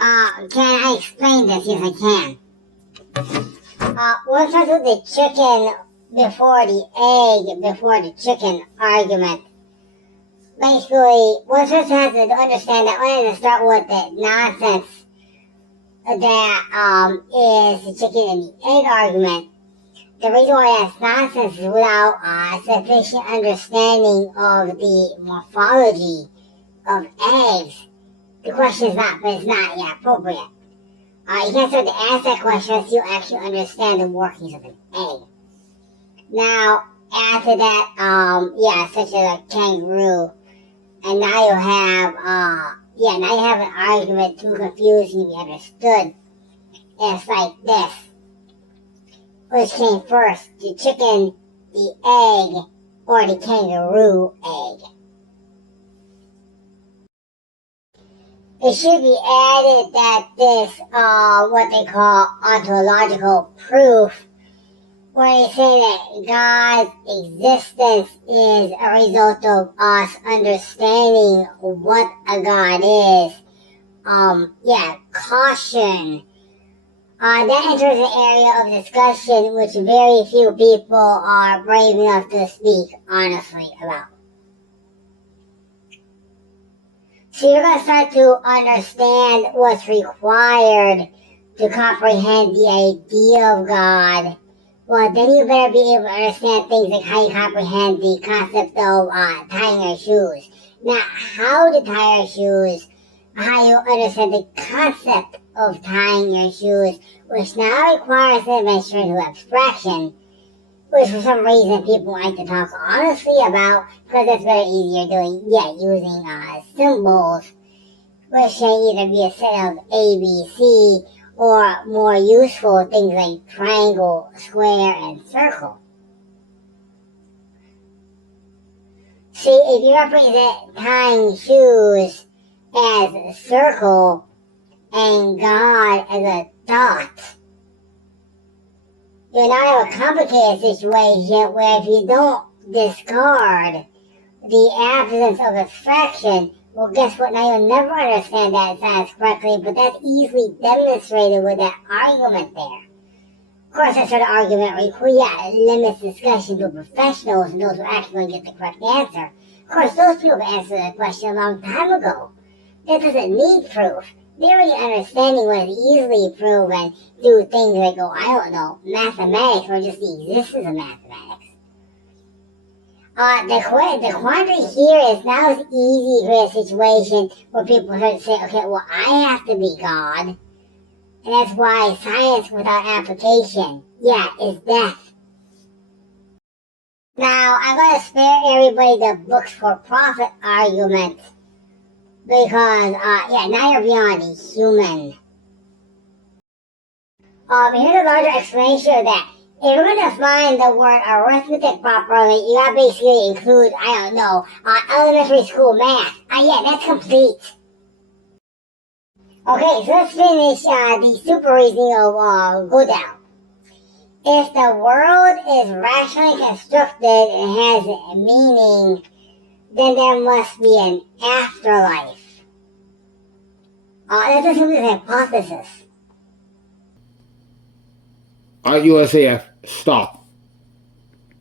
Can I explain this? Yes, I can. We'll start with the chicken before the egg before the chicken argument. Basically, one person has to understand that one has to start with the nonsense that is the chicken and the egg argument. The reason why that's nonsense is without sufficient understanding of the morphology of eggs. The question is not, but it's not yet appropriate. You can't start to ask that question unless you actually understand the workings of an egg. Now, after that, such as a kangaroo, and now you have, an argument too confusing to be understood. It's like this. Which came first, the chicken, the egg, or the kangaroo egg? It should be added that this, what they call ontological proof, where they say that God's existence is a result of us understanding what a God is. Caution. That enters an area of discussion which very few people are brave enough to speak honestly about. So you're going to start to understand what's required to comprehend the idea of God. Well, then you better be able to understand things like how you comprehend the concept of tying your shoes. Not how to tie your shoes, how you understand the concept of tying your shoes, which now requires an adventure into abstraction, which for some reason people like to talk honestly about, because it's very easier using symbols, which can either be a set of A, B, C, or more useful things like triangle, square, and circle. See, if you represent tying shoes as a circle and God as a dot, you now have a complicated situation where if you don't discard the absence of abstraction, well, guess what? Now you'll never understand that science correctly, but that's easily demonstrated with that argument there. Of course, that sort of argument limits discussion to professionals and those who actually get the correct answer. Of course, those people answered the question a long time ago. That doesn't need proof. They're already understanding what is easily proven through things like, mathematics, or just the existence of mathematics. The quandary here is now it's easy for a situation where people start to say, okay, well, I have to be God. And that's why science without application, is death. Now, I'm going to spare everybody the books for profit argument. Because, now you're beyond the human. Here's a larger explanation of that. If you're going to define the word arithmetic properly, you gotta basically include, elementary school math. That's complete. Okay, so let's finish the super reasoning of Godel. If the world is rationally constructed and has a meaning, then there must be an afterlife. That's a simple hypothesis. USAF, stop.